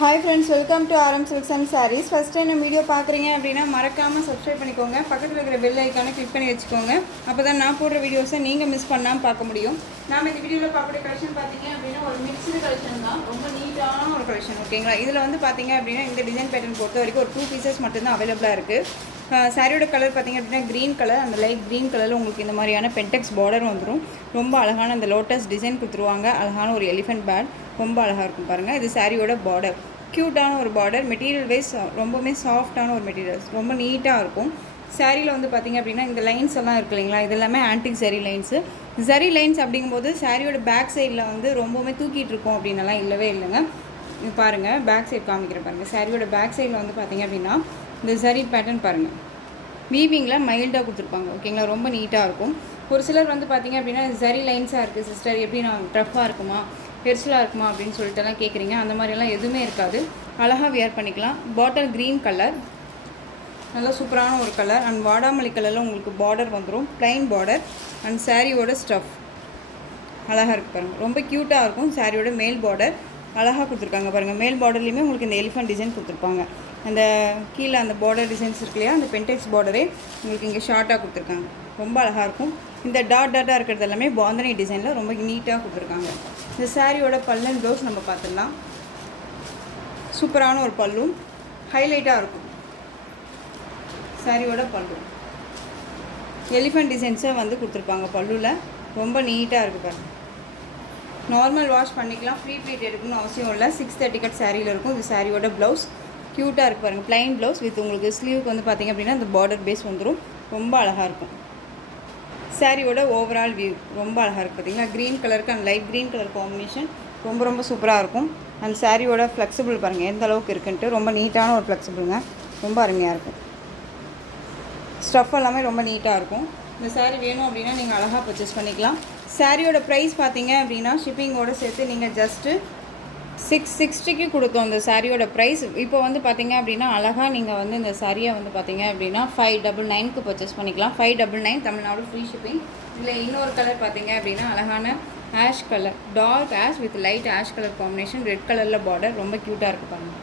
Hi friends, welcome to RM Silks and Sarees. First time நம்ம video பார்க்குறீங்க அப்படின்னா மறக்காமல் சப்ஸ்கிரைப் பண்ணிக்கோங்க. பக்கத்தில் இருக்கிற பெல் ஐக்கானை கிளிக் பண்ணி வச்சுக்கோங்க. அப்போ தான் நான் போடுற வீடியோஸை நீங்கள் மிஸ் பண்ணாமல் பார்க்க முடியும். நாம் இந்த வீடியோவில் பார்க்கக்கூடிய கலெக்ஷன் பார்த்தீங்க அப்படின்னா ஒரு மிக்ஸ்டு கலெக்ஷன் தான். ரொம்ப நீட்டான ஒரு கலெக்ஷன், ஓகேங்களா? இதில் வந்து பார்த்தீங்க அப்படின்னா இந்த டிசைன் பேட்டர்ன் பொறுத்த வரைக்கும் ஒரு 2 பீசஸ் மட்டும்தான் அவைலபிளாக இருக்குது. சாரியோட கலர் பார்த்திங்க அப்படின்னா க்ரீன் கலர். அந்த லைட் க்ரீன் கலரில் உங்களுக்கு இந்த மாதிரியான பென்டெக்ஸ் பார்டர் வந்துடும். ரொம்ப அழகான அந்த லோட்டஸ் டிசைன் கொடுத்துருவாங்க. அழகான ஒரு எலிஃபென்ட் பேட் ரொம்ப அழகாக இருக்கும் பாருங்கள். இது சாரியோட பார்டர், க்யூட்டான ஒரு பார்டர். மெட்டீரியல் வைஸ் ரொம்பவுமே சாஃப்டான ஒரு மெட்டீரியல்ஸ், ரொம்ப நீட்டாக இருக்கும். சாரியில் வந்து பார்த்திங்க அப்படின்னா இந்த லைன்ஸ் எல்லாம் இருக்குது இல்லைங்களா, இது எல்லாமே antique zari lines. Zari lines அப்படிங்கும்போது சாரியோட பேக் சைடில் வந்து ரொம்பவுமே தூக்கிட்டு இருக்கும் அப்படின்னலாம் இல்லவே இல்லைங்க. இது பாருங்கள், பேக் சைடு காமிக்கிற பாருங்கள். சாரியோட பேக் சைடில் வந்து பார்த்திங்க அப்படின்னா இந்த ஜரி பேட்டர்ன் பாருங்கள், வீவிங்கில் மைல்டாக கொடுத்துருப்பாங்க, ஓகேங்களா? ரொம்ப நீட்டாக இருக்கும். ஒரு சிலர் வந்து பார்த்திங்க அப்படின்னா ஜரி லைன்ஸாக இருக்குது சிஸ்டர், எப்படி நான் டஃப்பாக இருக்குமா, பெருசலாக இருக்குமா அப்படின்னு சொல்லிட்டுலாம் கேட்குறீங்க. அந்த மாதிரிலாம் எதுவுமே இருக்காது, அழகாக வியர் பண்ணிக்கலாம். பாட்டில் க்ரீன் கலர், நல்லா சூப்பரான ஒரு கலர். அண்ட் வாடாமல்லி கலரில் உங்களுக்கு பார்டர் வந்துடும், ப்ளைன் பார்டர். அண்ட் சாரியோட ஸ்டஃப் அழகாக இருக்குது பாருங்கள், ரொம்ப க்யூட்டாக இருக்கும். சாரியோட மேல் பார்டர் அழகாக கொடுத்துருக்காங்க பாருங்கள். மேல் பார்டர்லேயுமே உங்களுக்கு இந்த எலிஃபென்ட் டிசைன் கொடுத்துருப்பாங்க. அந்த கீழே அந்த பார்டர் டிசைன்ஸ் இருக்கு இல்லையா, அந்த பென்டெக்ஸ் பார்டரே உங்களுக்கு இங்கே ஷார்ட்டாக கொடுத்துருக்காங்க. ரொம்ப அழகாக இருக்கும். இந்த டாட்டாக இருக்கிறது எல்லாமே பாந்தனி டிசைனில் ரொம்ப நீட்டாக கொடுத்துருக்காங்க. இந்த சாரியோட பல்லன் ப்ளவுஸ் நம்ம பார்த்துடலாம். சூப்பரான ஒரு பல்லு, ஹைலைட்டாக இருக்கும். சாரியோட பல்லு எலிஃபென்ட் டிசைன்ஸை வந்து கொடுத்துருப்பாங்க பல்லுவில், ரொம்ப நீட்டாக இருக்குது பாருங்கள். நார்மல் வாஷ் பண்ணிக்கலாம், ஃப்ரீ ப்ளீட் எடுக்கணும்னு அவசியம் இல்லை. 630 கட் சாரியில் இருக்கும். இது சாரியோட ப்ளவுஸ் க்யூட்டாக இருக்குது பாருங்கள். ப்ளைன் ப்ளவுஸ் வித் உங்களுக்கு ஸ்லீவுக்கு வந்து பார்த்திங்க அப்படின்னா இந்த பார்டர் பேஸ் வந்துடும், ரொம்ப அழகாக இருக்கும். சாரியோட ஓவரால் வியூ ரொம்ப அழகாக இருக்குது பார்த்திங்களா. க்ரீன் கலருக்கு and light green colour combination ரொம்ப ரொம்ப சூப்பராக இருக்கும். அண்ட் சாரியோட ஃப்ளெக்சிபிள் பாருங்கள் எந்த அளவுக்கு இருக்குன்ட்டு, ரொம்ப நீட்டான ஒரு ஃப்ளெக்சிபிளுங்க, ரொம்ப அருமையாக இருக்கும். ஸ்டஃப் எல்லாமே ரொம்ப நீட்டாக இருக்கும். இந்த சாரீ வேணும் அப்படின்னா நீங்கள் அழகாக பர்ச்சேஸ் பண்ணிக்கலாம். சாரியோட ப்ரைஸ் பார்த்தீங்க அப்படின்னா ஷிப்பிங்கோடு சேர்த்து நீங்கள் ஜஸ்ட்டு 660க்கு கொடுத்தோம் இந்த சாரியோட ப்ரைஸ். இப்போ வந்து பார்த்திங்க அப்படின்னா அழகாக நீங்கள் வந்து இந்த சாரியை வந்து பார்த்திங்க அப்படின்னா 599க்கு பர்ச்சேஸ் பண்ணிக்கலாம். 599 தமிழ்நாடு ஃப்ரீ ஷிப்பிங். இதில் இன்னொரு கலர் பார்த்திங்க அப்படின்னா அழகான ash colour, dark ash with light ash colour combination, red கலரில் பார்டர், ரொம்ப க்யூட்டாக இருக்குது பாருங்கள்.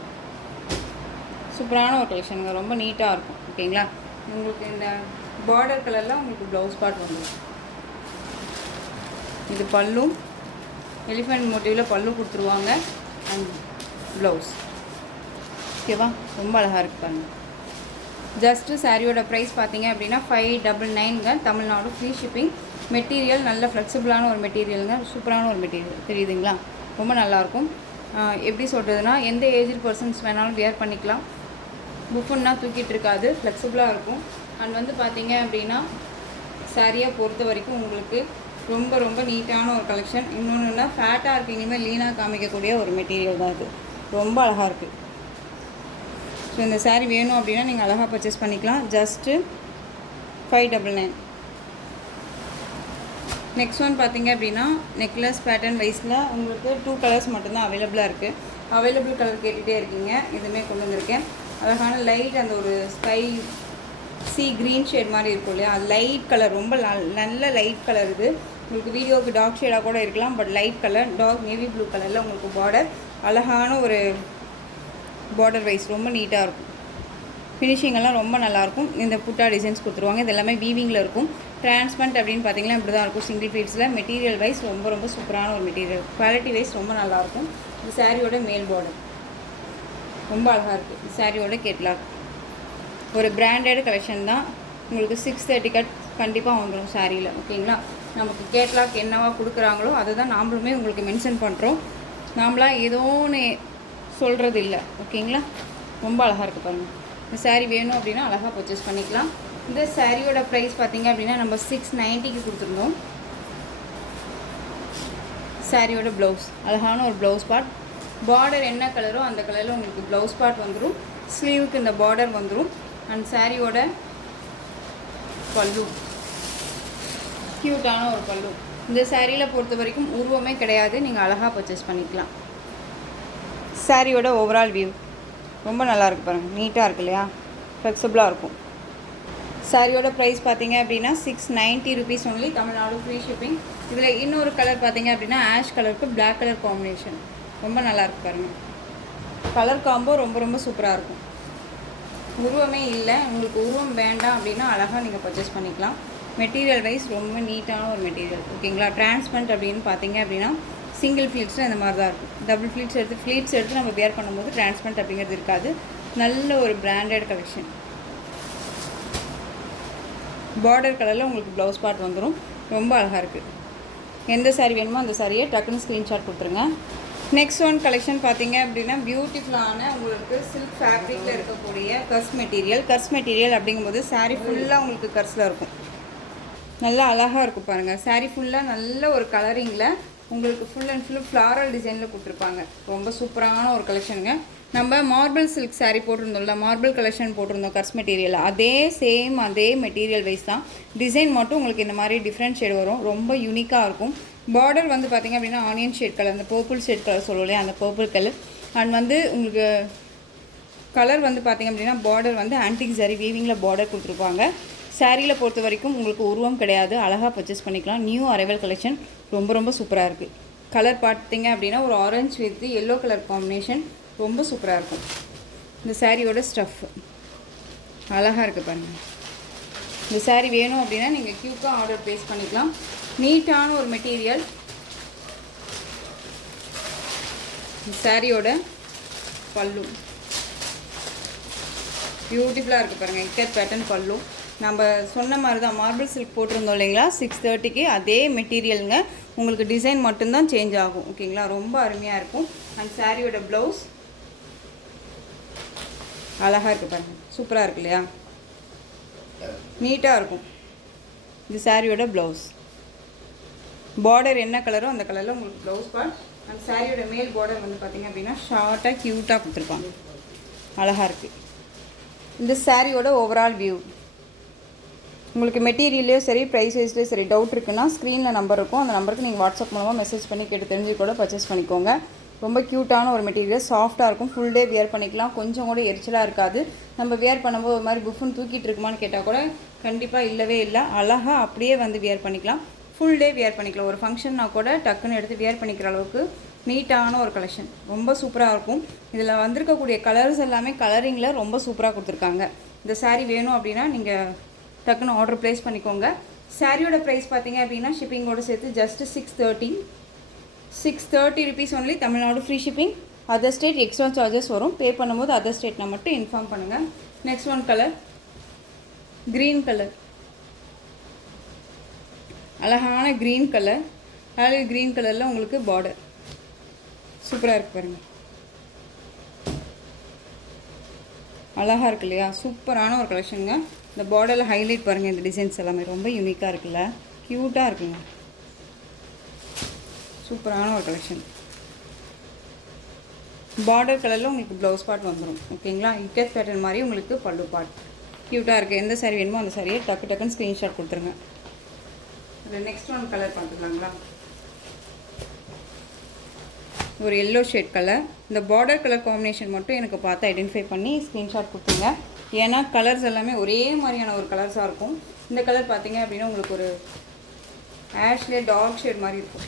சூப்பரான ஒரு கலெக்ஷனுங்க, ரொம்ப நீட்டாக இருக்கும், ஓகேங்களா? உங்களுக்கு இந்த பார்டர் கலரில் உங்களுக்கு ப்ளவுஸ் பார்ட் வந்துடும். இது பல்லும் எலிஃபென்ட் மோட்டிவில் பல்லு கொடுத்துருவாங்க அண்ட் ப்ளவுஸ், ஓகேவா? ரொம்ப அழகாக இருக்குது பாருங்கள். ஜஸ்ட்டு சாரியோட ப்ரைஸ் பார்த்தீங்க அப்படின்னா 599ங்க, தமிழ்நாடு ஃப்ரீ ஷிப்பிங். மெட்டீரியல் நல்ல ஃப்ளெக்சிபிளான ஒரு மெட்டீரியலுங்க, சூப்பரான ஒரு மெட்டீரியல், தெரியுதுங்களா? ரொம்ப நல்லாயிருக்கும். எப்படி சொல்கிறதுனா எந்த ஏஜ் பர்சன்ஸ் வேணாலும் வியர் பண்ணிக்கலாம். புஃபுன்னா தூக்கிட்டு இருக்காது, ஃப்ளெக்சிபிளாக இருக்கும். அண்ட் வந்து பார்த்தீங்க அப்படின்னா சாரியை பொறுத்த வரைக்கும் உங்களுக்கு ரொம்ப ரொம்ப நீட்டான ஒரு கலெக்ஷன். இன்னொன்றுனா ஃபேட்டாக இருக்குது, இனிமேல் லீனாக காமிக்கக்கூடிய ஒரு மெட்டீரியல் தான் இது, ரொம்ப அழகாக இருக்குது. ஸோ இந்த சாரீ வேணும் அப்படின்னா நீங்கள் அழகாக பர்ச்சேஸ் பண்ணிக்கலாம். ஜஸ்ட்டு 599. நெக்ஸ்ட் ஒன் பார்த்தீங்க அப்படின்னா நெக்லஸ் பேட்டர்ன் வைஸில் உங்களுக்கு 2 கலர்ஸ் மட்டும்தான் அவைலபிளாக இருக்குது. அவைலபிள் கலர் கேட்டுகிட்டே இருக்கீங்க, இதுவுமே கொண்டு வந்திருக்கேன். அழகான லைட் அந்த ஒரு ஸ்கை சி க்ரீன் ஷேட் மாதிரி இருக்கும் இல்லையா, அது லைட் கலர், ரொம்ப நல்ல லைட் கலர். இது உங்களுக்கு வீடியோவுக்கு டார்க் ஷேடாக கூட இருக்கலாம், but light colour, dark navy blue கலரில் உங்களுக்கு பார்டர், அழகான ஒரு பார்டர் வைஸ் ரொம்ப நீட்டாக இருக்கும். ஃபினிஷிங்கெல்லாம் ரொம்ப நல்லாயிருக்கும். இந்த புட்டா டிசைன்ஸ் கொடுத்துருவாங்க. இது எல்லாமே வீவிங்கில் இருக்கும். டிரான்ஸ்பரண்ட் அப்படின்னு பார்த்தீங்கன்னா இப்படி தான் இருக்கும் சிங்கிள் பீட்ஸில். மெட்டீரியல் வைஸ் ரொம்ப ரொம்ப சூப்பரான ஒரு மெட்டீரியல், குவாலிட்டி வைஸ் ரொம்ப நல்லாயிருக்கும். இந்த சாரியோட மேல் பார்டர் ரொம்ப அழகாக இருக்குது. சாரியோட கேட்லாக் ஒரு பிராண்டட் கலெக்ஷன் தான். உங்களுக்கு 630 கட் கண்டிப்பாக வந்துடும் சாரியில், ஓகேங்களா? நமக்கு கேட்லாக் என்னவா கொடுக்குறாங்களோ அதை தான் நாமளுமே உங்களுக்கு மென்ஷன் பண்ணுறோம். நாமளாக ஏதோன்னு சொல்கிறது இல்லை, ஓகேங்களா? ரொம்ப அழகாக இருக்குது பாருங்கள். இந்த சாரீ வேணும் அப்படின்னா அழகாக பர்ச்சேஸ் பண்ணிக்கலாம். இந்த சாரியோட ப்ரைஸ் பார்த்திங்க அப்படின்னா நம்ம 690க்கு கொடுத்துருந்தோம். சாரியோட ப்ளவுஸ் அழகான ஒரு ப்ளவுஸ் பார்ட், பார்டர் என்ன கலரோ அந்த கலரில் உங்களுக்கு ப்ளவுஸ் பார்ட் வந்துடும். ஸ்லீவுக்கு இந்த பார்டர் வந்துடும். அண்ட் சாரியோட பல்லு க்யூட்டான ஒரு பல்லு. இந்த சாரியில் பொறுத்த வரைக்கும் உருவமே கிடையாது, நீங்கள் அழகாக பர்ச்சேஸ் பண்ணிக்கலாம். சாரியோட ஓவரால் வியூ ரொம்ப நல்லாயிருக்கு பாருங்கள், நீட்டாக இருக்கு இல்லையா, ஃப்ளெக்சிபிளாக இருக்கும். சாரியோட ப்ரைஸ் பார்த்தீங்க அப்படின்னா 690 rupees only, Tamil Nadu free shipping. இதில் இன்னொரு கலர் பார்த்தீங்க அப்படின்னா ஆஷ் கலருக்கு பிளாக் கலர் காம்பினேஷன், ரொம்ப நல்லாயிருக்கு பாருங்கள். கலர் காம்போ ரொம்ப ரொம்ப சூப்பராக இருக்கும். உருவமே இல்லை, உங்களுக்கு உருவம் வேண்டாம் அப்படின்னா அழகாக நீங்கள் பர்ச்சேஸ் பண்ணிக்கலாம். மெட்டீரியல் வைஸ் ரொம்ப நீட்டான ஒரு மெட்டீரியல். ஓகேங்களா. டிரான்ஸ்பரண்ட் அப்படின்னு பார்த்தீங்க அப்படின்னா சிங்கிள் ஃப்ளீட்ஸில் இந்த மாதிரி தான் இருக்கும். டபுள் ஃப்ளீட்ஸ் எடுத்து நம்ம வேர் பண்ணும்போது டிரான்ஸ்பரண்ட் அப்படிங்கிறது இருக்காது. நல்ல ஒரு பிராண்டட் கலெக்ஷன். பார்டர் கலரில் உங்களுக்கு ப்ளவுஸ் பார்ட் வந்துடும். ரொம்ப அழகாக இருக்குது. எந்த சாரீ வேணுமோ அந்த சாரியை டக்குன்னு ஸ்க்ரீன்ஷாட் கொடுத்துருங்க. நெக்ஸ்ட் ஒன் கலெக்ஷன் பார்த்தீங்க அப்படின்னா பியூட்டிஃபுல்லான உங்களுக்கு சில்க் ஃபேப்ரிக்கில் இருக்கக்கூடிய கர்ஸ் மெட்டீரியல் அப்படிங்கும்போது சாரீ ஃபுல்லாக உங்களுக்கு கர்ஸில் இருக்கும். நல்லா அழகாக இருக்கும் பாருங்கள். சாரீ ஃபுல்லாக நல்ல ஒரு கலரிங்கில் உங்களுக்கு ஃபுல் அண்ட் ஃபுல்லு ஃப்ளாரல் டிசைனில் கொடுத்துருப்பாங்க. ரொம்ப சூப்பரான ஒரு கலெக்ஷனுங்க. நம்ம மார்பிள் சில்க் சாரீ போட்டிருந்தோம்ல, மார்பிள் கலெக்ஷன் போட்டிருந்தோம் கர்ஸ் மெட்டீரியல், அதே மெட்டீரியல் வைஸ் தான். டிசைன் மட்டும் உங்களுக்கு இந்த மாதிரி டிஃப்ரெண்ட் ஷேட் வரும். ரொம்ப யூனிக்காக இருக்கும். பார்டர் வந்து பார்த்திங்க அப்படின்னா ஆனியன் ஷேட் கலர், அந்த பர்பிள் ஷேட் கலர் சொல்லுவோம் இல்லையா, அந்த பர்பிள் கலர். அண்ட் வந்து உங்களுக்கு கலர் வந்து பார்த்திங்க அப்படின்னா பார்டர் வந்து ஆன்டிக் ஜரி வீவிங்கில் பார்டர் கொடுத்துருப்பாங்க. சாரியில் பொறுத்த வரைக்கும் உங்களுக்கு உருவம் கிடையாது. அழகாக பர்ச்சேஸ் பண்ணிக்கலாம். New arrival collection. ரொம்ப ரொம்ப சூப்பராக இருக்குது. கலர் பார்த்திங்க அப்படின்னா ஒரு orange with yellow colour combination. ரொம்ப சூப்பராக இருக்கும். இந்த சாரியோட ஸ்டஃப் அழகாக இருக்குது பாருங்கள். இந்த சாரீ வேணும் அப்படின்னா நீங்கள் க்யூக்காக ஆர்டர் ப்ளேஸ் பண்ணிக்கலாம். நீட்டான ஒரு மெட்டீரியல். இந்த சாரியோட பல்லு பியூட்டிஃபுல்லாக இருக்குது பாருங்கள். இக்கட் பேட்டர்ன் பல்லு. நம்ம சொன்ன மாதிரி தான் மார்பிள் சில்க் போட்டிருந்தோம் இல்லைங்களா 630க்கு, அதே மெட்டீரியலுங்க. உங்களுக்கு டிசைன் மட்டும்தான் சேஞ்ச் ஆகும். ஓகேங்களா. ரொம்ப அருமையாக இருக்கும். அண்ட் சாரியோட ப்ளவுஸ் அழகாக இருக்குது பாருங்கள். சூப்பராக இருக்கு இல்லையா, நீட்டாக இருக்கும். இந்த சாரியோட ப்ளவுஸ் பார்டர் என்ன கலரோ அந்த கலரில் உங்களுக்கு ப்ளவுஸ் பார்ட். அந்த சாரியோட மேல் பார்டர் வந்து பார்த்திங்க அப்படின்னா ஷார்ட்டாக க்யூட்டாக கொடுத்துருப்பாங்க. அழகாக இருக்குது. இந்த சாரியோட ஓவரால் வியூ. உங்களுக்கு மெட்டீரியல்லையும் சரி ப்ரைஸ் வைஸ்லேயும் சரி டவுட் இருக்குன்னா ஸ்க்ரீனில் நம்பர் இருக்கும். அந்த நம்பருக்கு நீங்கள் வாட்ஸ்அப் மூலமாக மெசேஜ் பண்ணி கேட்டு தெரிஞ்சு கூட பர்ச்சேஸ் பண்ணிக்கோங்க. ரொம்ப க்யூட்டான ஒரு மெட்டீரியல். சாஃப்ட்டாக இருக்கும். ஃபுல் டே வியர் பண்ணிக்கலாம். கொஞ்சம் கூட எரிச்சலாக இருக்காது. நம்ம வியர் பண்ணும்போது ஒரு மாதிரி புஃப்னு தூக்கிட்டு இருக்குமான்னு கேட்டால் கூட கண்டிப்பாக இல்லவே இல்லை. அழகாக அப்படியே வந்து வியர் பண்ணிக்கலாம். ஃபுல் டே வியர் பண்ணிக்கலாம். ஒரு ஃபங்க்ஷன்னா கூட டக்குன்னு எடுத்து வியர் பண்ணிக்கிற அளவுக்கு நீட்டான ஒரு கலெக்ஷன். ரொம்ப சூப்பராக இருக்கும். இதில் வந்திருக்கக்கூடிய கலர்ஸ் எல்லாமே கலரிங்கில் ரொம்ப சூப்பராக கொடுத்துருக்காங்க. இந்த சாரீ வேணும் அப்படின்னா நீங்கள் டக்குன்னு ஆர்டர் ப்ளேஸ் பண்ணிக்கோங்க. சாரியோட ப்ரைஸ் பார்த்தீங்க அப்படின்னா ஷிப்பிங்கோடு சேர்த்து just 630 rupees only. Tamil Nadu free shipping. Other state extra charges வரும். பே பண்ணும்போது அதர் ஸ்டேட்னா மட்டும் இன்ஃபார்ம் பண்ணுங்கள். Next one colour green colour. அழகான க்ரீன் கலர். அழகு க்ரீன் கலரில் உங்களுக்கு பார்டர் சூப்பராக இருக்குது பாருங்கள். அழகாக இருக்கு இல்லையா, சூப்பரான ஒரு கலெக்ஷனுங்க. இந்த பார்டரில் ஹைலைட் பாருங்கள். இந்த டிசைன்ஸ் எல்லாமே ரொம்ப யூனிக்காக இருக்குல்ல, க்யூட்டாக இருக்குங்க. சூப்பரான ஒரு கலெக்ஷன். பார்டர் கலரில் உங்களுக்கு ப்ளவுஸ் பார்ட் வந்துடும். ஓகேங்களா. இக்கட் பேட்டர்ன் மாதிரி உங்களுக்கு பல்லு பார்ட் க்யூட்டாக இருக்குது. எந்த சாரீ வேணுமோ அந்த சாரியை டக்குன்னு ஸ்க்ரீன்ஷாட் கொடுத்துருங்க. அதில் நெக்ஸ்ட் ஒன் கலர் பார்த்துக்கலாங்களா. ஒரு எல்லோ ஷேட் கலர். இந்த பார்டர் கலர் காம்பினேஷன் மட்டும் எனக்கு பார்த்து ஐடென்டிஃபை பண்ணி ஸ்க்ரீன்ஷாட் கொடுத்துங்க. ஏன்னா கலர்ஸ் எல்லாமே ஒரே மாதிரியான ஒரு கலர்ஸாக இருக்கும். இந்த கலர் பார்த்தீங்க அப்படின்னா உங்களுக்கு ஒரு ஆஷ்லே டார்க் ஷேட் மாதிரி இருக்கும்.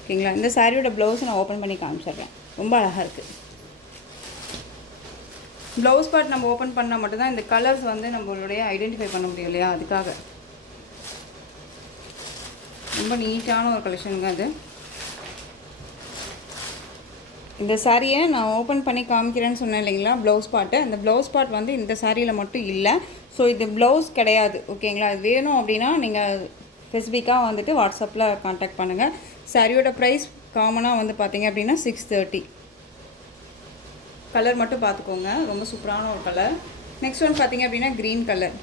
ஓகேங்களா. இந்த சாரியோட ப்ளவுஸை நான் ஓப்பன் பண்ணி காமிச்சிடுறேன். ரொம்ப அழகாக இருக்குது. ப்ளவுஸ் பார்ட் நம்ம ஓப்பன் பண்ணால் மட்டும்தான் இந்த கலர்ஸ் வந்து நம்மளுடைய ஐடென்டிஃபை பண்ண முடியும் இல்லையா, அதுக்காக. ரொம்ப நீட்டான ஒரு கலெக்ஷனுங்க அது. இந்த சாரியை நான் ஓப்பன் பண்ணி காமிக்கிறேன்னு சொன்னேன் இல்லைங்களா, ப்ளவுஸ் பார்ட்டு. அந்த ப்ளவுஸ் பார்ட் வந்து இந்த சாரியில் மட்டும் இல்லை. ஸோ இது ப்ளவுஸ் கிடையாது. ஓகேங்களா. இது வேணும் அப்படின்னா நீங்கள் ஸ்பெசிஃபிக்காக வந்துட்டு வாட்ஸ்அப்பில் கான்டாக்ட் பண்ணுங்கள். சாரியோட ப்ரைஸ் காமனாக வந்து பார்த்தீங்க அப்படின்னா 630. கலர் மட்டும் பார்த்துக்கோங்க. ரொம்ப சூப்பரான ஒரு கலர். நெக்ஸ்ட் ஒன் பார்த்தீங்க அப்படின்னா க்ரீன் கலர்.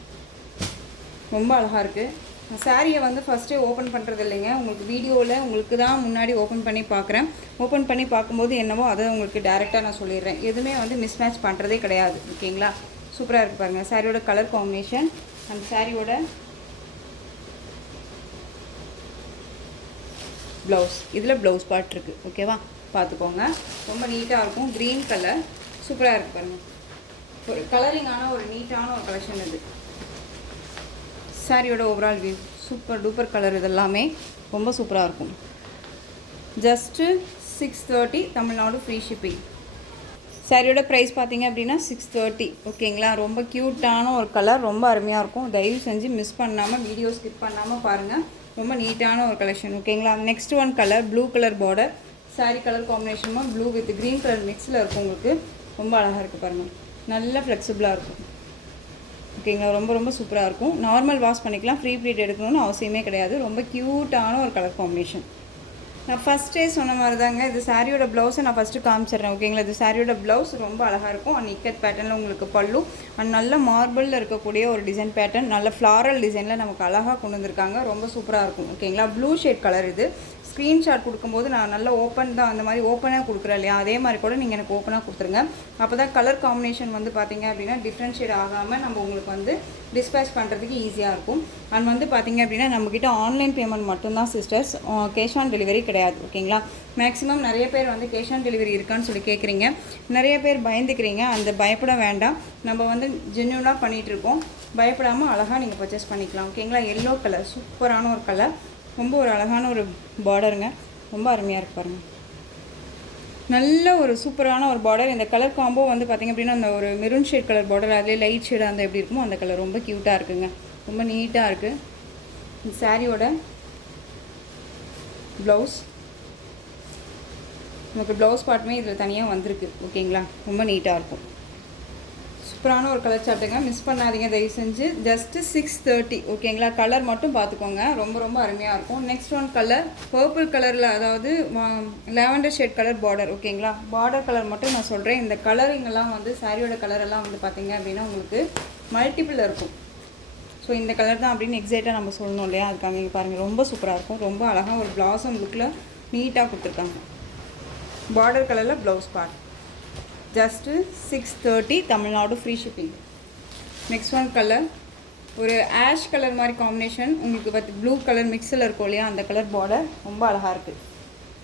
ரொம்ப அழகாக இருக்குது. சாரியை வந்து ஃபஸ்ட்டு ஓப்பன் பண்ணுறது இல்லைங்க. உங்களுக்கு வீடியோவில் உங்களுக்கு தான் முன்னாடி ஓப்பன் பண்ணி பார்க்குறேன். ஓப்பன் பண்ணி பார்க்கும்போது என்னவோ அதை உங்களுக்கு டேரெக்டாக நான் சொல்லிடுறேன். எதுவுமே வந்து மிஸ்மேட்ச் பண்ணுறதே கிடையாது. ஓகேங்களா. சூப்பராக இருக்குது பாருங்கள். சாரியோட கலர் காம்பினேஷன். அந்த சாரியோட ப்ளவுஸ். இதில் ப்ளவுஸ் பார்ட் இருக்குது. ஓகேவா, பார்த்துக்கோங்க. ரொம்ப நீட்டாக இருக்கும். க்ரீன் கலர் சூப்பராக இருக்குது பாருங்கள். ஒரு கலரிங்கான ஒரு நீட்டான ஒரு கலெக்ஷன் இது. சாரியோட overall view super duper colour. இதெல்லாமே ரொம்ப சூப்பராக இருக்கும். Just 630 Tamil Nadu free shipping. சாரியோட ப்ரைஸ் பார்த்தீங்க அப்படின்னா 630. ஓகேங்களா, ரொம்ப க்யூட்டான ஒரு கலர், ரொம்ப அருமையாக இருக்கும். தயவு செஞ்சு மிஸ் பண்ணாமல் வீடியோ ஸ்கிப் பண்ணாமல் பாருங்கள். ரொம்ப நீட்டான ஒரு கலெக்ஷன். ஓகேங்களா, next one colour blue colour border. Sari colour காம்பினேஷனும் ப்ளூ வித் க்ரீன் கலர் மிக்ஸில் இருக்கும். உங்களுக்கு ரொம்ப அழகாக இருக்குது பாருங்கள், நல்ல ஃப்ளெக்சிபிளாக இருக்கும். ஓகேங்களா, ரொம்ப ரொம்ப சூப்பராக இருக்கும். நார்மல் வாஷ் பண்ணிக்கலாம், ஃப்ரீ ப்ளீட் எடுக்கணும்னு அவசியமே கிடையாது. ரொம்ப க்யூட்டான ஒரு கலர் காம்பினேஷன். நான் ஃபஸ்ட்டே சொன்ன மாதிரி தாங்க, இது சாரியோட ப்ளவுஸை நான் ஃபஸ்ட்டு காமிச்சிடுறேன். ஓகேங்களா, இது சாரியோட ப்ளவுஸ் ரொம்ப அழகாக இருக்கும். அண்ட் இக்கட் பேட்டர்னில் உங்களுக்கு பல்லு, அண்ட் நல்ல மார்பிளில் இருக்கக்கூடிய ஒரு டிசைன் பேட்டர்ன், நல்ல ஃப்ளாரல் டிசைனில் நமக்கு அழகாக கொண்டு வந்திருக்காங்க. ரொம்ப சூப்பராக இருக்கும். ஓகேங்களா, ப்ளூ ஷேட் கலர். இது ஸ்க்ரீன்ஷாட் கொடுக்கும்போது நான் நல்லா ஓப்பன் தான், அந்த மாதிரி ஓப்பனாக கொடுக்குறேன் இல்லையா, அதே மாதிரி கூட நீங்கள் எனக்கு ஓப்பனாக கொடுத்துருங்க. அப்போ தான் கலர் காம்பினேஷன் வந்து பார்த்தீங்க அப்படின்னா டிஃப்ரென்ஷியேட் ஆகாமல் நம்ம உங்களுக்கு வந்து டிஸ்பேச் பண்ணுறதுக்கு ஈஸியாக இருக்கும். அண்ட் வந்து பார்த்தீங்க அப்படின்னா நம்மக்கிட்ட ஆன்லைன் பேமெண்ட் மட்டும்தான் சிஸ்டர்ஸ், கேஷ் ஆன் டெலிவரி கிடையாது. ஓகேங்களா, மேக்ஸிமம் நிறைய பேர் வந்து கேஷ் ஆன் டெலிவரி இருக்கான்னு சொல்லி கேட்குறீங்க, நிறைய பேர் பயந்துக்கிறீங்க. அந்த பயப்பட வேண்டாம், நம்ம வந்து ஜென்யூனாக பண்ணிகிட்ருக்கோம். பயப்படாமல் அழகாக நீங்கள் பர்ச்சேஸ் பண்ணிக்கலாம். ஓகேங்களா, எல்லோ கலர் சூப்பரான ஒரு கலர், ரொம்ப ஒரு அழகான ஒரு பார்டருங்க, ரொம்ப அருமையாக இருக்கு பாருங்கள். நல்ல ஒரு சூப்பரான ஒரு பார்டர். இந்த கலர் காம்போ வந்து பார்த்திங்க அப்படின்னா அந்த ஒரு மெரூன் ஷேட் கலர் பார்டர், அதிலே லைட் ஷேடாக அந்த எப்படி இருக்குமோ அந்த கலர் ரொம்ப க்யூட்டாக இருக்குங்க, ரொம்ப நீட்டாக இருக்குது. இந்த சாரியோட ப்ளவுஸ், நமக்கு ப்ளவுஸ் பார்ட்டுமே இதில் தனியாக வந்திருக்கு. ஓகேங்களா, ரொம்ப நீட்டாக இருக்கும். சூப்பரான ஒரு கலர் சார்ட்டுங்க, மிஸ் பண்ணாதீங்க தயவு செஞ்சு. ஜஸ்ட்டு 630. ஓகேங்களா, கலர் மட்டும் பார்த்துக்கோங்க, ரொம்ப ரொம்ப அருமையாக இருக்கும். நெக்ஸ்ட் ஒன் கலர் பர்பிள் கலரில், அதாவது லாவெண்டர் ஷேட் கலர் பார்டர். ஓகேங்களா, பார்டர் கலர் மட்டும் நான் சொல்கிறேன். இந்த கலரிங்கெல்லாம் வந்து சாரியோட கலரெல்லாம் வந்து பார்த்திங்க அப்படின்னா உங்களுக்கு மல்டிபிள் இருக்கும். ஸோ இந்த கலர் தான் அப்படின்னு எக்ஸாக்டாக நம்ம சொல்லணும் இல்லையா, அதுக்காக நீங்கள் பாருங்கள், ரொம்ப சூப்பராக இருக்கும். ரொம்ப அழகாக ஒரு பிளாசம் லுக்கில் நீட்டாக கொடுத்துருக்காங்க. பார்டர் கலரில் blouse part. Just 630, Tamil Nadu free shipping. Next one colour ஒரு ஆஷ் கலர் மாதிரி காம்பினேஷன், உங்களுக்கு பார்த்து ப்ளூ கலர் மிக்ஸில் இருக்கும் இல்லையா, அந்த கலர் பார்டர் ரொம்ப அழகாக இருக்குது.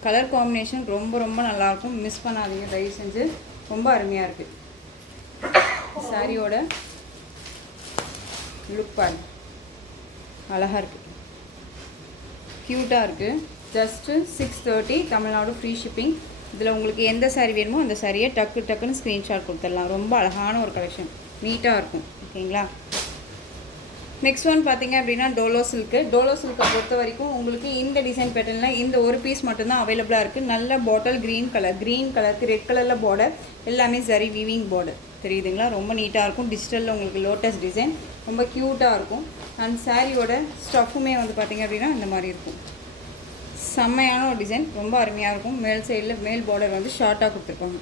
கலர் காம்பினேஷன் ரொம்ப ரொம்ப நல்லாயிருக்கும், மிஸ் பண்ணாதீங்க தயவு செஞ்சு, ரொம்ப அருமையாக இருக்குது. சாரியோட லுக் பாருங்க, அழகாக இருக்குது, க்யூட்டாக இருக்குது. Just 630, Tamil Nadu free shipping. இதில் உங்களுக்கு எந்த சாரீ வேணுமோ அந்த சாரியை டக்குன்னு ஸ்க்ரீன்ஷாட் கொடுத்துடலாம். ரொம்ப அழகான ஒரு கலெக்ஷன், நீட்டாக இருக்கும். ஓகேங்களா, நெக்ஸ்ட் ஒன் பார்த்தீங்க அப்படின்னா டோலோ சில்க்கு. டோலோ சில்க்கை பொறுத்த வரைக்கும் உங்களுக்கு இந்த டிசைன் பேட்டர்னில் இந்த ஒரு பீஸ் மட்டும்தான் அவைலபிளாக இருக்குது. நல்ல பாட்டில் க்ரீன் கலருக்கு ரெட் கலரில் பார்டர், எல்லாமே சரி வீவிங் பார்டர் தெரியுதுங்களா, ரொம்ப நீட்டாக இருக்கும். டிஜிட்டலில் உங்களுக்கு லோட்டஸ் டிசைன், ரொம்ப க்யூட்டாக இருக்கும். அண்ட் சாரியோட ஸ்டஃப்புமே வந்து பார்த்திங்க அப்படின்னா இந்த மாதிரி இருக்கும். செம்மையான ஒரு டிசைன், ரொம்ப அருமையாக இருக்கும். மேல் சைடில் மேல் பார்டர் வந்து ஷார்ட்டாக கொடுத்துருப்பாங்க.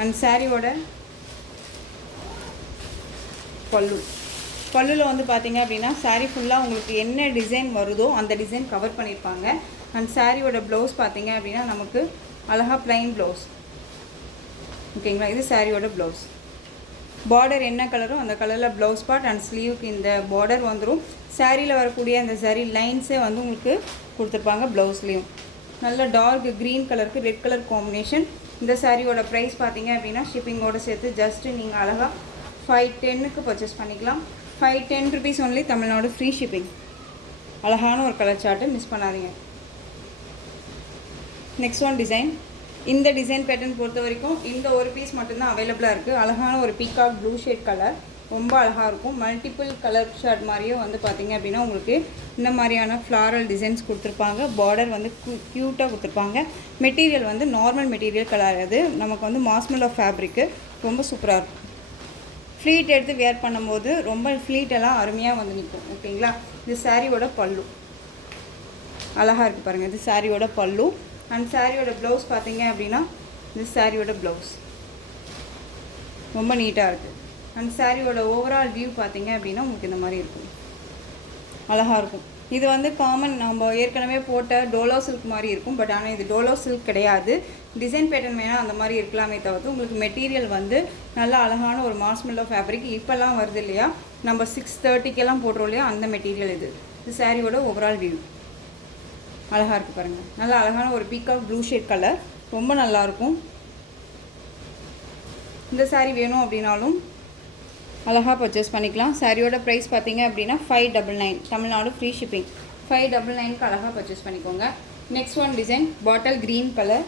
அண்ட் சாரியோட பல்லுவில் வந்து பார்த்திங்க அப்படின்னா சாரீ ஃபுல்லாக உங்களுக்கு என்ன டிசைன் வருதோ அந்த டிசைன் கவர் பண்ணியிருப்பாங்க. அண்ட் சாரியோட ப்ளவுஸ் பார்த்திங்க அப்படின்னா நமக்கு அழகாக ப்ளைன் ப்ளவுஸ். ஓகேங்களா, இது சாரியோட ப்ளவுஸ். பார்டர் என்ன கலரோ அந்த கலரில் ப்ளவுஸ் பார்ட் அண்ட் ஸ்லீவுக்கு இந்த பார்டர் வந்துடும். சாரியில் வரக்கூடிய அந்த சரி லைன்ஸே வந்து உங்களுக்கு கொடுத்துருப்பாங்க ப்ளவுஸ்லேயும். நல்ல டார்க் க்ரீன் கலருக்கு ரெட் கலர் காம்பினேஷன். இந்த சாரியோட ப்ரைஸ் பார்த்தீங்க அப்படின்னா ஷிப்பிங்கோடு சேர்த்து ஜஸ்ட்டு நீங்கள் அழகாக 510க்கு பர்ச்சேஸ் பண்ணிக்கலாம். 510 rupees only, Tamil Nadu free shipping. அழகான ஒரு கலர் சார்ட்டு, மிஸ் பண்ணாதீங்க. Next one design. இந்த டிசைன் பேட்டர்ன் பொறுத்த வரைக்கும் இந்த ஒரு பீஸ் மட்டும்தான் அவைலபிளாக இருக்குது. அழகான ஒரு பீகாக் ப்ளூ ஷேட் கலர், ரொம்ப அழகாக இருக்கும். மல்டிபிள் கலர் ஷர்ட் மாதிரியே வந்து பார்த்திங்க அப்படின்னா உங்களுக்கு இந்த மாதிரியான ஃப்ளாரல் டிசைன்ஸ் கொடுத்துருப்பாங்க. பார்டர் வந்து க்யூட்டாக கொடுத்துருப்பாங்க. மெட்டீரியல் வந்து நார்மல் மெட்டீரியல் கிடையாது, நமக்கு வந்து மாஸ்மெல் ஆஃப் ஃபேப்ரிக்கு, ரொம்ப சூப்பராக இருக்கும். ஃப்ளீட் எடுத்து வேர் பண்ணும்போது ரொம்ப ஃப்ளீட்டெல்லாம் அருமையாக வந்து நிற்கும். ஓகேங்களா, இது சாரியோட பல்லு, அழகாக இருக்குது பாருங்கள். இது சாரியோட பல்லு. அண்ட் சாரியோட ப்ளவுஸ் பார்த்தீங்க அப்படின்னா இது சாரியோட ப்ளவுஸ், ரொம்ப நீட்டாக இருக்குது. அண்ட் சாரியோட ஓவரால் வியூ பார்த்தீங்க அப்படின்னா உங்களுக்கு இந்த மாதிரி இருக்கும், அழகாக இருக்கும். இது வந்து காமன் நம்ம ஏற்கனவே போட்ட டோலோ சில்க் மாதிரி இருக்கும். பட் ஆனால் இது டோலோ சில்க் கிடையாது. டிசைன் பேட்டர்ன் வேணால் அந்த மாதிரி இருக்கலாமே தவிர்த்து உங்களுக்கு மெட்டீரியல் வந்து நல்லா அழகான ஒரு மாஸ்மெல்லோ ஃபேப்ரிக் இப்போல்லாம் வருது இல்லையா, நம்ம 630க்கெல்லாம் போடுறோம் இல்லையா, அந்த மெட்டீரியல் இது. இது சாரியோட ஓவரால் வியூ, அழகாக இருக்குது பாருங்கள். நல்லா அழகான ஒரு பீகாக் ப்ளூ ஷேட் கலர், ரொம்ப நல்லாயிருக்கும். இந்த சாரீ வேணும் அப்படின்னாலும் அழகாக பர்ச்சேஸ் பண்ணிக்கலாம். சாரியோட ப்ரைஸ் பார்த்தீங்க அப்படின்னா 599, தமிழ்நாடு ஃப்ரீ ஷிப்பிங். 599க்கு அழகாக பர்ச்சேஸ் பண்ணிக்கோங்க. Next one design bottle green colour,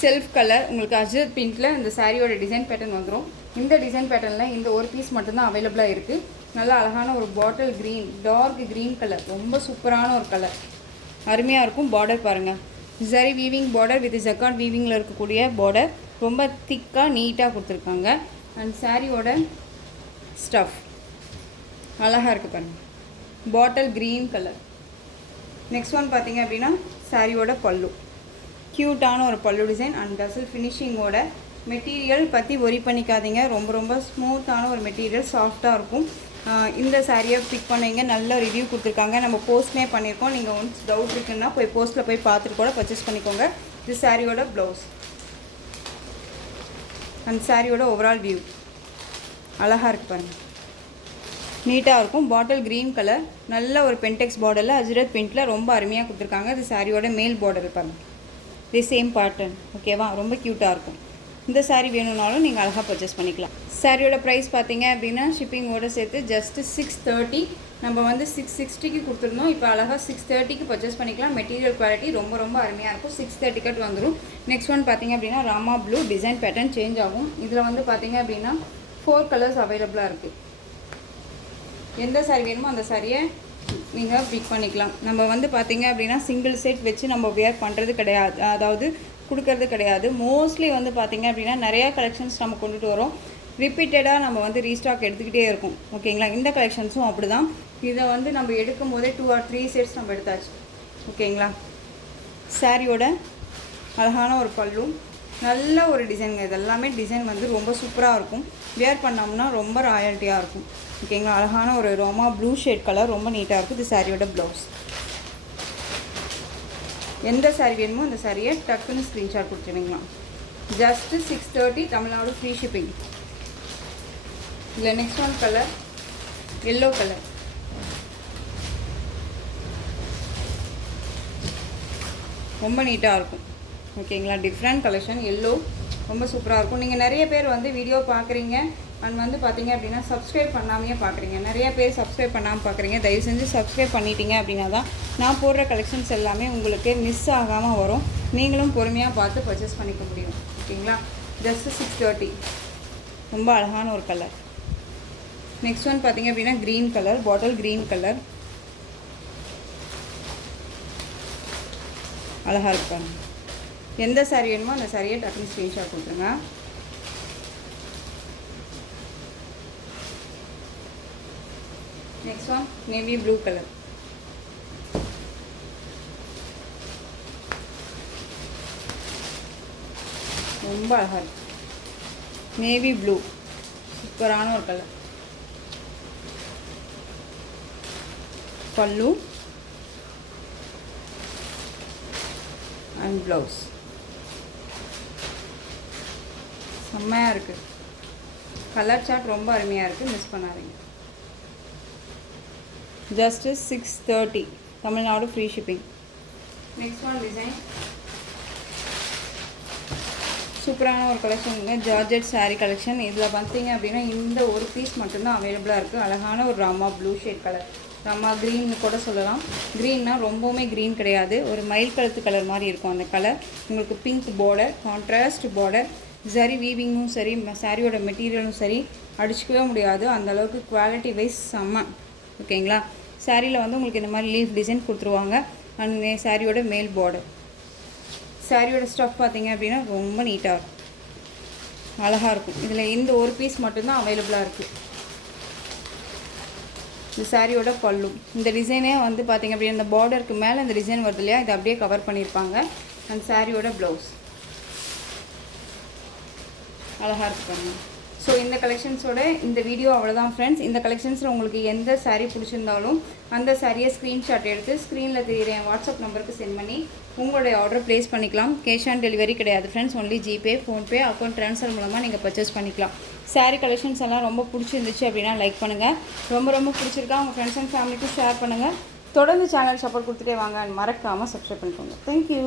self colour உங்களுக்கு அஜர் பிங்க்கில் இந்த சாரியோட டிசைன் பேட்டர்ன் வந்துடும். இந்த டிசைன் பேட்டர்னில் இந்த ஒரு பீஸ் மட்டும்தான் அவைலபிளாக இருக்குது. நல்லா அழகான ஒரு bottle green, dark green colour, ரொம்ப சூப்பரான ஒரு கலர், அருமையாக இருக்கும். பார்டர் பாருங்கள், zari weaving border with jacquard வீவிங்கில் இருக்கக்கூடிய பார்டர், ரொம்ப திக்காக நீட்டாக கொடுத்துருக்காங்க. அண்ட் சாரியோட ஸ்டஃப் அழகாக இருக்குது பாருங்கள், bottle green colour. Next one பார்த்தீங்க அப்படின்னா சாரியோட பல்லு, க்யூட்டான ஒரு பல்லு டிசைன் அண்ட் டசல் ஃபினிஷிங்கோட. மெட்டீரியல் பற்றி ஒரி பண்ணிக்காதீங்க, ரொம்ப ரொம்ப ஸ்மூத்தான ஒரு மெட்டீரியல், சாஃப்டாக இருக்கும். இந்த சாரியை பிக் பண்ணுவீங்க, நல்ல ரிவ்யூ கொடுத்துருக்காங்க, நம்ம போஸ்ட்மே பண்ணியிருக்கோம். நீங்கள் ஒன்ஸ் டவுட் இருக்குன்னா போய் போஸ்ட்டில் போய் பார்த்துட்டு கூட பர்ச்சேஸ் பண்ணிக்கோங்க. இது சாரியோட ப்ளவுஸ் அண்ட் சாரியோட ஓவரால் வியூ அழகாக இருக்குது பாருங்கள், நீட்டாக இருக்கும். பாட்டில் க்ரீன் கலர், நல்ல ஒரு பென்டெக்ஸ் பார்டரில் அஜ்ரத் பிரிண்டில் ரொம்ப அருமையாக கொடுத்துருக்காங்க. இது சாரியோட மேல் பார்டர் பாருங்கள், இது சேம் பேட்டர்ன். ஓகேவா, ரொம்ப க்யூட்டாக இருக்கும். இந்த சாரீ வேணும்னாலும் நீங்கள் அழகாக பர்ச்சேஸ் பண்ணிக்கலாம். சாரியோட ப்ரைஸ் பார்த்தீங்க அப்படின்னா ஷிப்பிங்கோடு சேர்த்து ஜஸ்ட்டு 630. நம்ம வந்து 660க்கு கொடுத்துருந்தோம், இப்போ அழகாக 630க்கு பர்ச்சேஸ் பண்ணிக்கலாம். மெட்டீரியல் குவாலிட்டி ரொம்ப ரொம்ப அருமையாக இருக்கும். 630 கட் வந்துடும். நெக்ஸ்ட் ஒன் பார்த்தீங்க அப்படின்னா Rama blue, design pattern change ஆகும். இதில் வந்து பார்த்தீங்க அப்படின்னா 4 கலர்ஸ் அவைலபிளாக இருக்குது. எந்த சாரீ வேணுமோ அந்த சாரியை நீங்கள் பிக் பண்ணிக்கலாம். நம்ம வந்து பார்த்தீங்க அப்படின்னா சிங்கிள் செட் வச்சு நம்ம வேர் பண்ணுறது கிடையாது, அதாவது கொடுக்கறது கிடையாது. மோஸ்ட்லி வந்து பார்த்திங்க அப்படின்னா நிறையா கலெக்ஷன்ஸ் நம்ம கொண்டுட்டு வரோம், ரிப்பீட்டடாக நம்ம வந்து ரீஸ்டாக் எடுத்துக்கிட்டே இருக்கும். ஓகேங்களா, இந்த கலெக்ஷன்ஸும் அப்படி தான். இதை வந்து நம்ம எடுக்கும் போதே 2 or 3 செட்ஸ் நம்ம எடுத்தாச்சு. ஓகேங்களா, சாரியோட அழகான ஒரு பல்லு, நல்ல ஒரு டிசைனுங்க. இது எல்லாமே டிசைன் வந்து ரொம்ப சூப்பராக இருக்கும், வேர் பண்ணோம்னா ரொம்ப ராயல்ட்டியாக இருக்கும். ஓகேங்களா, அழகான ஒரு ரோமா ப்ளூ ஷேட் கலர், ரொம்ப நீட்டாக இருக்குது. இது சாரியோட ப்ளவுஸ். எந்த சாரீ வேணுமோ அந்த சாரியை டக்குன்னு ஸ்க்ரீன்ஷாட் கொடுத்துருவீங்களா. Just 630, Tamil Nadu free shipping. இல்லை next one colour yellow colour, ரொம்ப நீட்டாக இருக்கும். ஓகேங்களா, டிஃப்ரெண்ட் கலெக்ஷன், எல்லோ ரொம்ப சூப்பராக இருக்கும். நீங்கள் நிறைய பேர் வந்து வீடியோ பார்க்குறீங்க அண்ட் வந்து பார்த்தீங்க அப்படின்னா சப்ஸ்கிரைப் பண்ணாமையே பார்க்குறீங்க. நிறைய பேர் சப்ஸ்கிரைப் பண்ணாமல் பார்க்குறீங்க. தயவு செஞ்சு சப்ஸ்கிரைப் பண்ணிட்டீங்க அப்படின்னா தான் நான் போடுற கலெக்ஷன்ஸ் எல்லாமே உங்களுக்கு மிஸ் ஆகாமல் வரும். நீங்களும் பொறுமையாக பார்த்து பர்ச்சேஸ் பண்ணிக்க முடியும். ஓகேங்களா, ஜஸ்ட் 630, ரொம்ப அழகான ஒரு கலர். நெக்ஸ்ட் ஒன் பார்த்தீங்க அப்படின்னா green colour, bottle green colour, அழகாக இருப்பாங்க. எந்த சாரீ வேணுமோ அந்த சாரியை டக்குனு ஸ்க்ரீன்ஷாட் கொடுத்துருங்க. Next one navy blue colour, ரொம்ப அழகாக இருக்கு. நேவி ப்ளூ சூப்பரான ஒரு கலர். பல்லு அண்ட் ப்ளவுஸ் செம்மையாக இருக்குது. கலர் சார்ட் ரொம்ப அருமையாக இருக்குது, மிஸ் பண்ணாதீங்க. Just 630, Tamil Nadu free shipping. Next one design, சூப்பரான ஒரு கலெக்ஷனுங்க, ஜார்ஜெட் சாரீ கலெக்ஷன். இதில் பார்த்தீங்க அப்படின்னா இந்த ஒரு பீஸ் மட்டும்தான் அவைலபிளாக இருக்குது. அழகான ஒரு Rama blue shade colour, Rama க்ரீன்னு கூட சொல்லலாம். க்ரீன்னா ரொம்பவுமே க்ரீன் கிடையாது, ஒரு மயில் கழுத்து கலர் மாதிரி இருக்கும் அந்த கலர். உங்களுக்கு பிங்க் பார்டர், கான்ட்ராஸ்ட் பார்டர், சரி வீவிங்கும் சரி, சாரியோட மெட்டீரியலும் சரி, அடிச்சுக்கவே முடியாது அந்தளவுக்கு குவாலிட்டி வைஸ் செம்ம. ஓகேங்களா, சாரியில் வந்து உங்களுக்கு இந்த மாதிரி லீஃப் டிசைன் கொடுத்துருவாங்க. அண்ட் சாரியோட மேல் பார்டர், சாரியோட ஸ்டஃப் பார்த்தீங்க அப்படின்னா ரொம்ப நீட்டாக இருக்கும், அழகாக இருக்கும். இதில் இந்த ஒரு பீஸ் மட்டும்தான் அவைலபிளாக இருக்குது. இந்த சாரியோட பல்லு, இந்த டிசைனே வந்து பார்த்திங்க அப்படின்னா இந்த பார்டருக்கு மேலே இந்த டிசைன் வருது இல்லையா, இதை அப்படியே கவர் பண்ணியிருப்பாங்க. அண்ட் சாரியோட ப்ளவுஸ் அழகாக இருக்குங்க. ஸோ இந்த கலெக்ஷன்ஸோட இந்த வீடியோ அவ்வளோதான் ஃப்ரெண்ட்ஸ். இந்த கலெக்ஷன்ஸில் உங்களுக்கு எந்த சாரீ பிடிச்சிருந்தாலும் அந்த சாரியை ஸ்க்ரீன்ஷாட் எடுத்து ஸ்க்ரீனில் தெரியுற என் வாட்ஸ்அப் நம்பருக்கு சென்ட் பண்ணி உங்களுடைய ஆர்டர் ப்ளேஸ் பண்ணிக்கலாம். கேஷ் ஆன் டெலிவரி கிடையாது friends, only GPay, PhonePe, account transfer மூலமாக நீங்கள் பர்ச்சேஸ் பண்ணிக்கலாம். சாரீ கலெக்ஷன்ஸ் எல்லாம் ரொம்ப பிடிச்சிருந்துச்சு அப்படின்னா லைக் பண்ணுங்கள். ரொம்ப பிடிச்சிருக்கா உங்கள் ஃப்ரெண்ட்ஸ் அண்ட் ஃபேமிலிக்கும் ஷேர் பண்ணுங்கள். தொடர்ந்து சேனல் சப்போர்ட் கொடுத்துட்டே வாங்க. மறக்காமல் சப்ஸ்கிரைப் பண்ணிக்கோங்க. தேங்க்யூ.